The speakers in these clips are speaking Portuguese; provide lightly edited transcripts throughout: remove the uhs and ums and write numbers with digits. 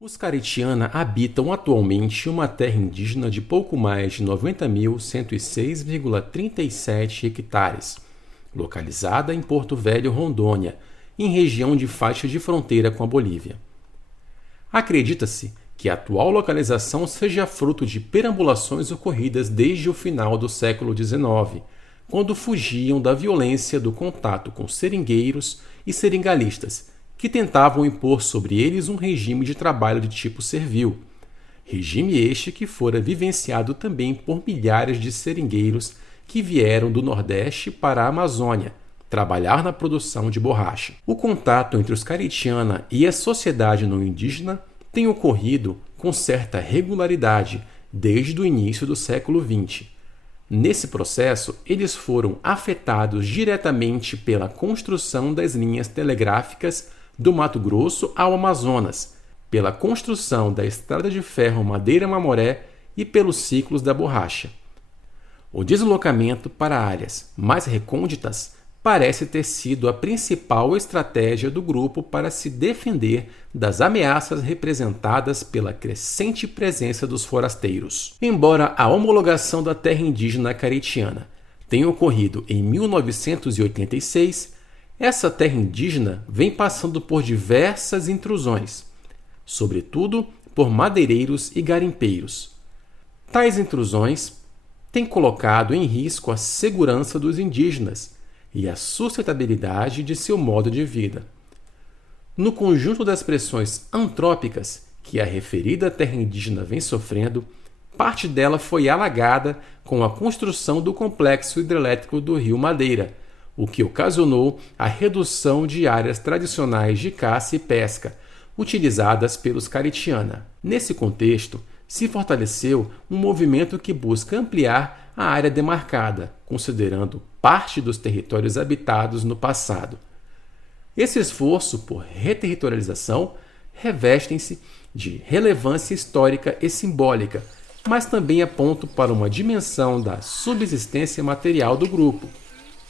Os Caritiana habitam atualmente uma terra indígena de pouco mais de 90.106,37 hectares, localizada em Porto Velho, Rondônia, em região de faixa de fronteira com a Bolívia. Acredita-se que a atual localização seja fruto de perambulações ocorridas desde o final do século XIX, quando fugiam da violência do contato com seringueiros e seringalistas, que tentavam impor sobre eles um regime de trabalho de tipo servil. Regime este que fora vivenciado também por milhares de seringueiros que vieram do Nordeste para a Amazônia, trabalhar na produção de borracha. O contato entre os Caritiana e a sociedade não indígena tem ocorrido com certa regularidade desde o início do século XX. Nesse processo, eles foram afetados diretamente pela construção das linhas telegráficas do Mato Grosso ao Amazonas, pela construção da estrada de ferro Madeira-Mamoré e pelos ciclos da borracha. O deslocamento para áreas mais recônditas parece ter sido a principal estratégia do grupo para se defender das ameaças representadas pela crescente presença dos forasteiros. Embora a homologação da terra indígena caritiana tenha ocorrido em 1986, essa terra indígena vem passando por diversas intrusões, sobretudo por madeireiros e garimpeiros. Tais intrusões têm colocado em risco a segurança dos indígenas e a sustentabilidade de seu modo de vida. No conjunto das pressões antrópicas que a referida terra indígena vem sofrendo, parte dela foi alagada com a construção do complexo hidrelétrico do Rio Madeira, o que ocasionou a redução de áreas tradicionais de caça e pesca, utilizadas pelos Caritiana. Nesse contexto, se fortaleceu um movimento que busca ampliar a área demarcada, considerando parte dos territórios habitados no passado. Esse esforço por reterritorialização revestem-se de relevância histórica e simbólica, mas também apontam para uma dimensão da subsistência material do grupo,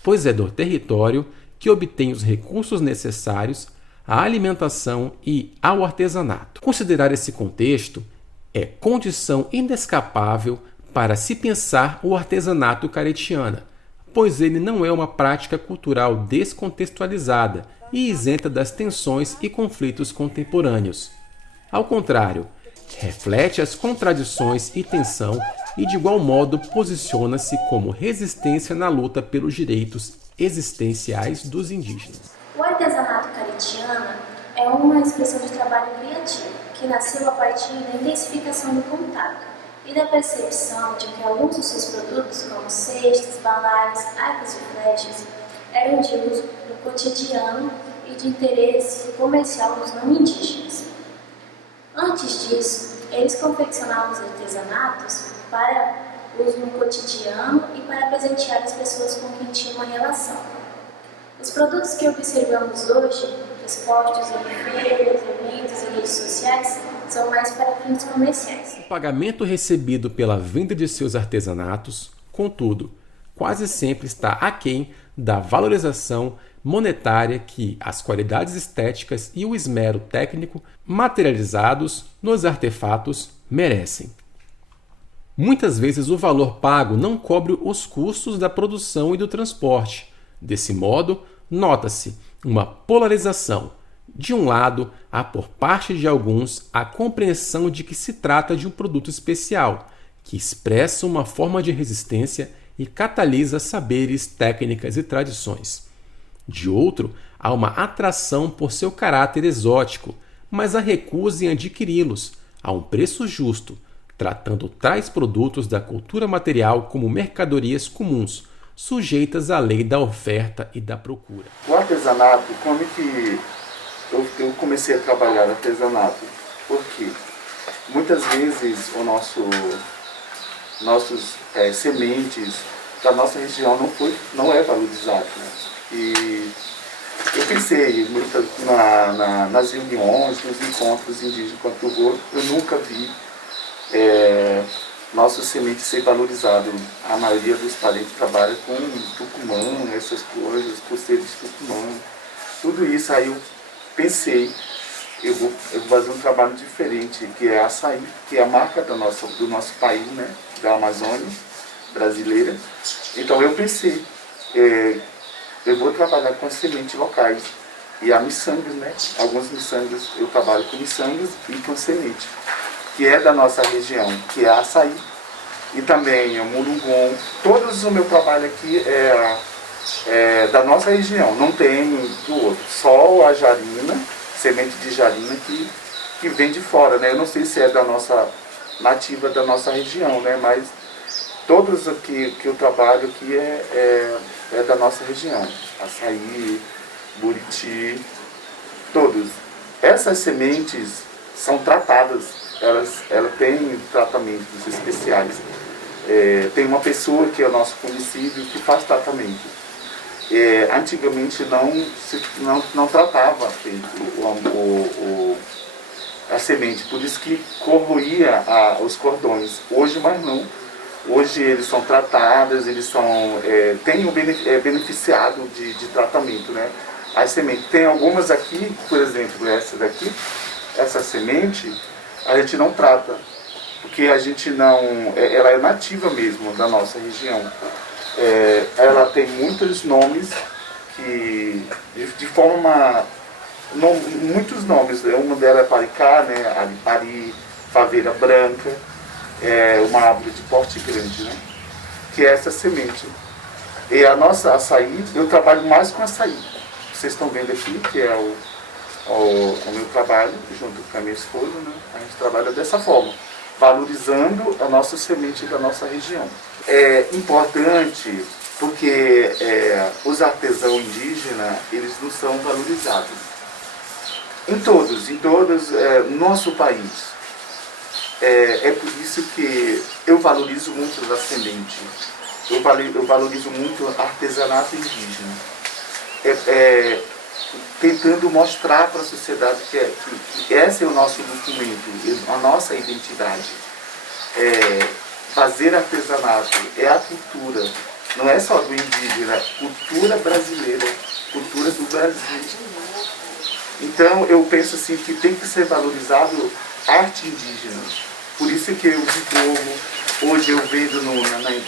pois é do território que obtém os recursos necessários à alimentação e ao artesanato. Considerar esse contexto é condição inescapável para se pensar o artesanato caritiana, pois ele não é uma prática cultural descontextualizada e isenta das tensões e conflitos contemporâneos. Ao contrário, reflete as contradições e tensão e, de igual modo, posiciona-se como resistência na luta pelos direitos existenciais dos indígenas. O artesanato caritiana é uma expressão de trabalho criativo que nasceu a partir da intensificação do contato e da percepção de que alguns dos seus produtos, como cestas, balares, arcos e flechas, eram de uso no cotidiano e de interesse comercial dos não indígenas. Antes disso, eles confeccionavam os artesanatos para uso no cotidiano e para presentear as pessoas com quem tinham uma relação. Os produtos que observamos hoje, expostos em feiras, eventos e redes sociais, são mais para fins comerciais. O pagamento recebido pela venda de seus artesanatos, contudo, quase sempre está aquém da valorização monetária que as qualidades estéticas e o esmero técnico materializados nos artefatos merecem. Muitas vezes o valor pago não cobre os custos da produção e do transporte. Desse modo, nota-se uma polarização. De um lado, há por parte de alguns a compreensão de que se trata de um produto especial, que expressa uma forma de resistência e catalisa saberes, técnicas e tradições. De outro, há uma atração por seu caráter exótico, mas a recusa em adquiri-los a um preço justo, tratando tais produtos da cultura material como mercadorias comuns, sujeitas à lei da oferta e da procura. O artesanato, como que eu comecei a trabalhar artesanato? Porque muitas vezes nossos sementes da nossa região não é valorizado, né? E Eu pensei nas reuniões, nos encontros indígenas quando eu vou, eu nunca vi nosso semente ser valorizado. A maioria dos parentes trabalha com tucumã, essas coisas, pulseira de tucumã, tudo isso. Aí eu pensei, eu vou fazer um trabalho diferente, que é açaí, que é a marca do nosso país, né, da Amazônia brasileira. Então eu pensei, eu vou trabalhar com as sementes locais. E há miçangas, né? Alguns miçangas, eu trabalho com miçangas e com semente, que é da nossa região, que é açaí. E também o mulungon. Todos o meu trabalho aqui é da nossa região, não tem do outro. Só a jarina, semente de jarina que vem de fora, né? Eu não sei se é da nossa nativa da nossa região, né? Mas todos aqui que eu trabalho aqui é da nossa região. Açaí, buriti, todos. Essas sementes são tratadas, elas têm tratamentos especiais. Tem uma pessoa que é o nosso conhecido que faz tratamento. Antigamente não tratava a semente, por isso que corroía os cordões. Hoje mais não. Hoje eles são tratados, eles são beneficiados de tratamento, né? As sementes. Tem algumas aqui, por exemplo, essa daqui, essa semente, a gente não trata, porque a gente não... ela é nativa mesmo da nossa região. Ela tem muitos nomes, de forma... muitos nomes. Uma delas é paricá, né? Aripari, faveira branca, uma árvore de porte grande, né? Que é essa semente. E a nossa açaí, eu trabalho mais com açaí. Vocês estão vendo aqui, que é o meu trabalho, junto com a minha esposa, né? A gente trabalha dessa forma, valorizando a nossa semente da nossa região. É importante porque os artesãos indígenas, eles não são valorizados. Em todos, nosso país. É por isso que eu valorizo muito a semente. Eu valorizo muito o artesanato indígena. Tentando mostrar para a sociedade que esse é o nosso documento, a nossa identidade. Fazer artesanato é a cultura, não é só do indígena, cultura brasileira, cultura do Brasil. Então eu penso assim que tem que ser valorizado arte indígena. Por isso que eu divulgo, hoje eu vendo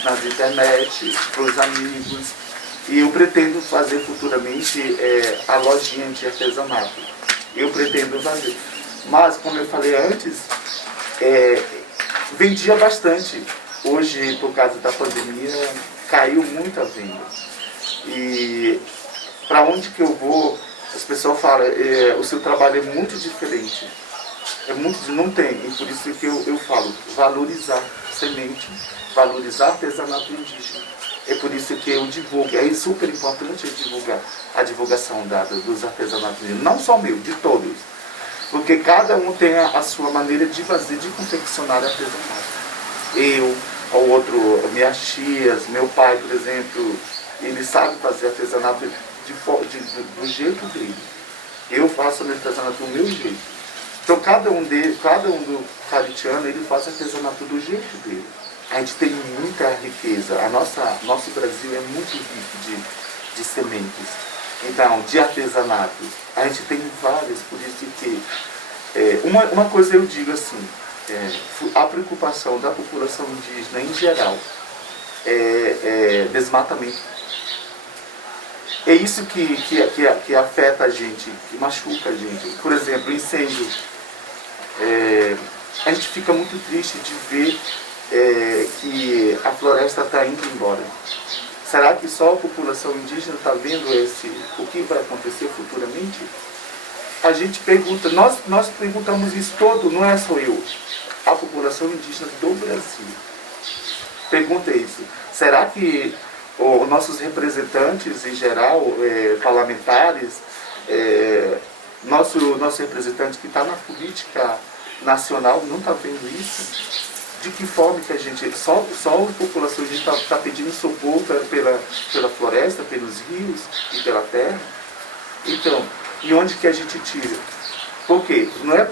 nas internet, para os amigos, e eu pretendo fazer futuramente a lojinha de artesanato. Eu pretendo fazer. Mas, como eu falei antes, vendia bastante. Hoje, por causa da pandemia, caiu muito a venda. E para onde que eu vou, as pessoas falam, o seu trabalho é muito diferente. Não tem, e por isso que eu falo, valorizar semente, valorizar artesanato indígena. É por isso que eu divulgo, é super importante eu divulgar a divulgação dos artesanatos indígenas, não só meu, de todos. Porque cada um tem a sua maneira de fazer, de confeccionar artesanato. Eu, o outro, minhas tias, meu pai, por exemplo, ele sabe fazer artesanato do jeito dele. Eu faço o artesanato do meu jeito. Então cada um do caritiano, ele faz artesanato do jeito dele. A gente tem muita riqueza. Nosso Brasil é muito rico de sementes. Então, de artesanato, a gente tem várias, por isso que... uma coisa eu digo assim, a preocupação da população indígena em geral é desmatamento. É isso que afeta a gente, que machuca a gente. Por exemplo, incêndio. A gente fica muito triste de ver que a floresta está indo embora. Será que só a população indígena está vendo o que vai acontecer futuramente? A gente pergunta, nós perguntamos isso todo, não é só eu, a população indígena do Brasil. Pergunta isso. Será que os nossos representantes em geral, parlamentares, nosso representante que está na política nacional não está vendo isso? De que forma que a gente, só a população indígena está pedindo socorro pela floresta, pelos rios e pela terra? Então, e onde que a gente tira? Por quê? Não é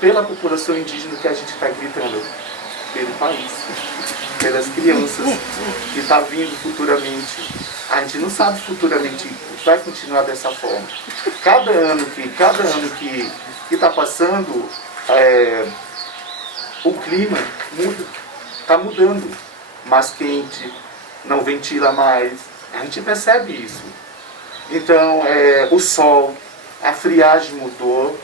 pela população indígena que a gente está gritando, pelo país, pelas crianças que estão vindo futuramente. A gente não sabe futuramente vai continuar dessa forma. Cada ano que está passando, o clima muda, está mudando. Mais quente, não ventila mais. A gente percebe isso. Então, o sol, a friagem mudou,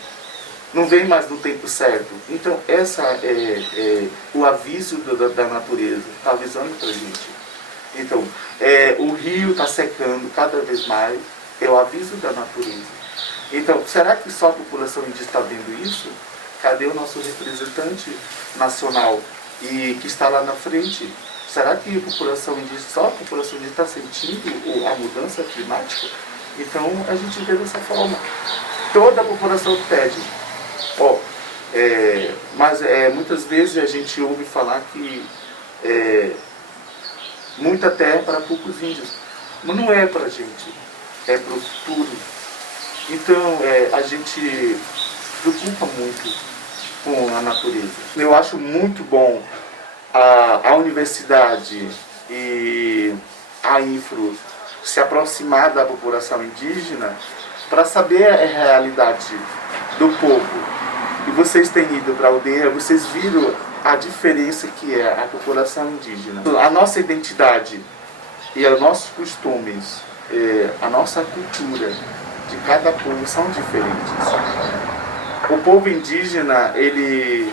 não vem mais no tempo certo. Então, essa é o aviso da natureza, está avisando para a gente. Então, o rio está secando cada vez mais, é o aviso da natureza. Então, será que só a população indígena está vendo isso? Cadê o nosso representante nacional e que está lá na frente? Será que só a população indígena está sentindo a mudança climática? Então, a gente vê dessa forma. Toda a população pede. Mas muitas vezes a gente ouve falar que muita terra é para poucos índios. Mas não é para a gente, é para o futuro. Então, a gente preocupa muito com a natureza. Eu acho muito bom a universidade e a INFRO se aproximar da população indígena para saber a realidade do povo. E vocês têm ido para a aldeia, vocês viram a diferença que é a população indígena. A nossa identidade e os nossos costumes, a nossa cultura de cada povo são diferentes. O povo indígena, ele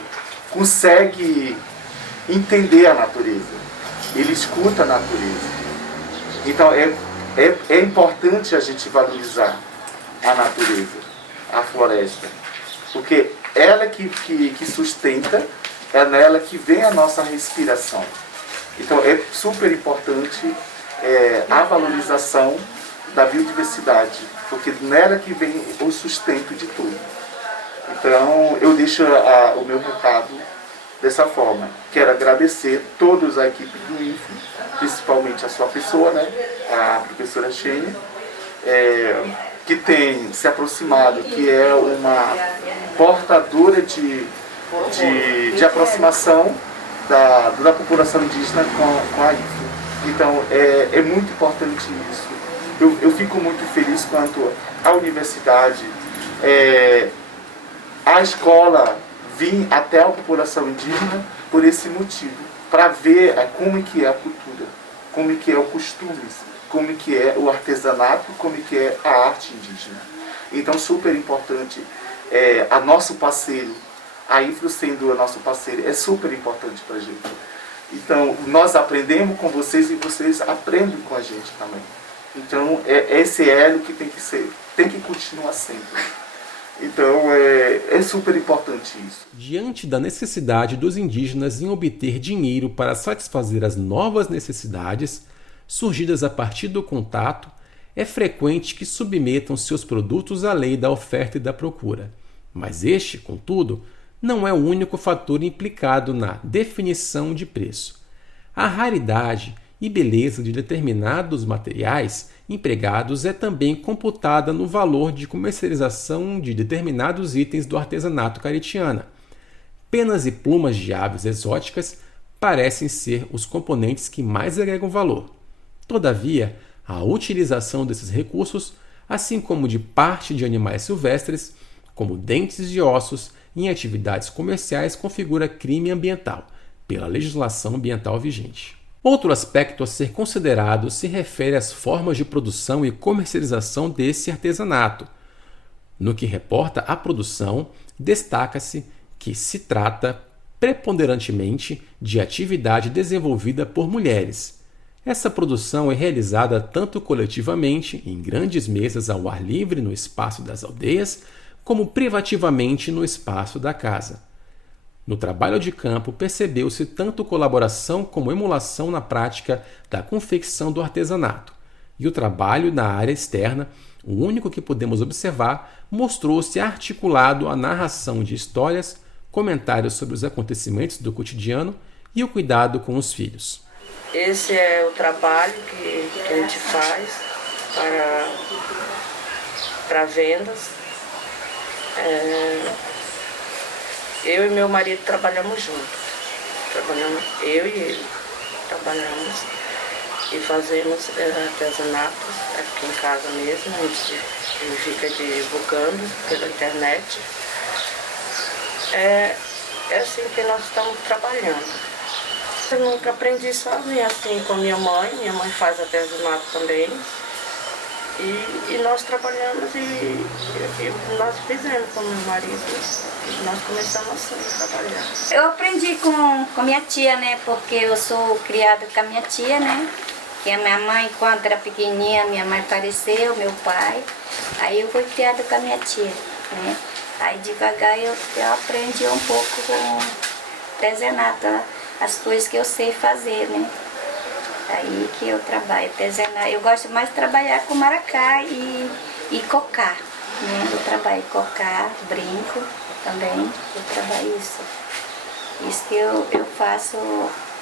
consegue entender a natureza, ele escuta a natureza. Então é importante a gente valorizar a natureza, a floresta, porque ela que sustenta, é nela que vem a nossa respiração. Então é super importante a valorização da biodiversidade, porque nela que vem o sustento de tudo. Então eu deixo o meu recado dessa forma. Quero agradecer todos a equipe do INFRO, principalmente a sua pessoa, né, a professora Xênia, que tem se aproximado, que é uma portadora de aproximação da população indígena com a INFRO. Então, é muito importante isso. Eu fico muito feliz quanto à universidade, a escola vir até a população indígena por esse motivo, para ver como que é a cultura, como que é o costumes, como que é o artesanato, como que é a arte indígena. Então, super importante, a nosso parceiro, a INFRO sendo o nosso parceiro, é super importante para a gente. Então, nós aprendemos com vocês e vocês aprendem com a gente também. Então, esse elo que tem que continuar sempre. Então, é super importante isso. Diante da necessidade dos indígenas em obter dinheiro para satisfazer as novas necessidades surgidas a partir do contato, é frequente que submetam seus produtos à lei da oferta e da procura. Mas este, contudo, não é o único fator implicado na definição de preço. A raridade e beleza de determinados materiais empregados é também computada no valor de comercialização de determinados itens do artesanato caritiana. Penas e plumas de aves exóticas parecem ser os componentes que mais agregam valor. Todavia, a utilização desses recursos, assim como de parte de animais silvestres, como dentes e ossos, em atividades comerciais configura crime ambiental, pela legislação ambiental vigente. Outro aspecto a ser considerado se refere às formas de produção e comercialização desse artesanato. No que reporta à produção, destaca-se que se trata preponderantemente de atividade desenvolvida por mulheres. Essa produção é realizada tanto coletivamente, em grandes mesas ao ar livre no espaço das aldeias, como privativamente no espaço da casa. No trabalho de campo, percebeu-se tanto colaboração como emulação na prática da confecção do artesanato. E o trabalho na área externa, o único que podemos observar, mostrou-se articulado à narração de histórias, comentários sobre os acontecimentos do cotidiano e o cuidado com os filhos. Esse é o trabalho que a gente faz para para vendas. Eu e meu marido trabalhamos juntos. Eu e ele trabalhamos e fazemos artesanatos aqui em casa mesmo. A gente fica divulgando pela internet. É assim que nós estamos trabalhando. Eu nunca aprendi sozinha assim com minha mãe faz artesanato também. E nós trabalhamos e nós fizemos com meu marido. E nós começamos assim a trabalhar. Eu aprendi com minha tia, né? Porque eu sou criada com a minha tia, né? Que a minha mãe, quando era pequenininha, minha mãe faleceu, meu pai. Aí eu fui criada com a minha tia, né? Aí devagar eu aprendi um pouco com artesanato, as coisas que eu sei fazer, né? Aí que eu trabalho, artesanato. Eu gosto mais de trabalhar com maracá e cocá, né? Eu trabalho cocá, brinco também, eu trabalho isso. Isso que eu faço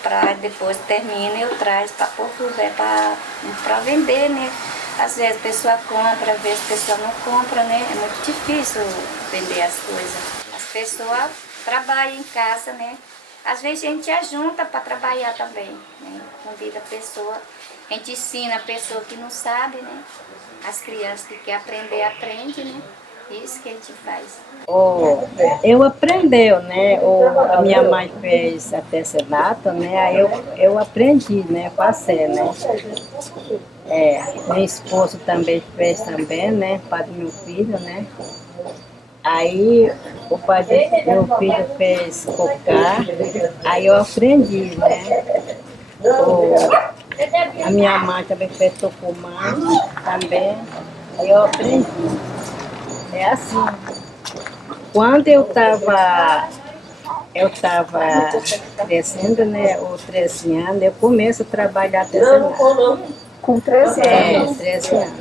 para depois termina eu trago para Porto Velho para vender, né? Às vezes a pessoa compra, às vezes a pessoa não compra, né? É muito difícil vender as coisas. As pessoas trabalham em casa, né? Às vezes a gente ajunta para trabalhar também, né? Convida a pessoa, a gente ensina a pessoa que não sabe, né? As crianças que querem aprender, aprendem, né? Isso que a gente faz. Eu aprendeu, né? A minha mãe fez artesanato, né? Aí eu aprendi, né? Passei, né? Meu esposo também fez também, né? Pai do meu filho, né? Aí o pai do meu filho fez cocá, aí eu aprendi, né? A minha mãe também fez tocumã também, aí eu aprendi. É assim. Quando eu estava crescendo, né? Ou 13 anos, eu começo a trabalhar artesanato. Com 13 anos. 13 anos.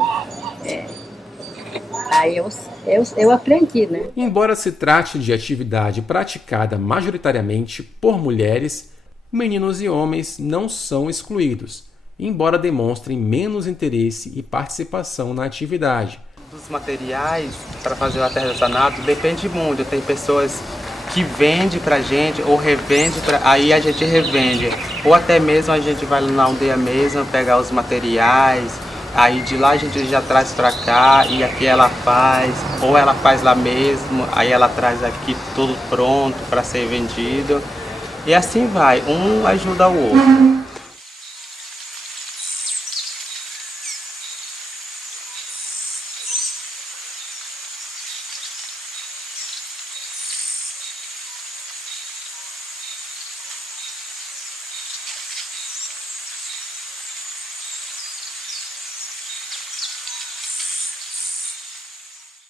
Aí eu aprendi, né? Embora se trate de atividade praticada majoritariamente por mulheres, meninos e homens não são excluídos, embora demonstrem menos interesse e participação na atividade. Dos materiais para fazer o artesanato depende muito. Tem pessoas que vendem pra gente ou revende, aí a gente revende. Ou até mesmo a gente vai na aldeia mesmo pegar os materiais, aí de lá a gente já traz pra cá e aqui ela faz, ou ela faz lá mesmo, aí ela traz aqui tudo pronto para ser vendido. E assim vai, um ajuda o outro.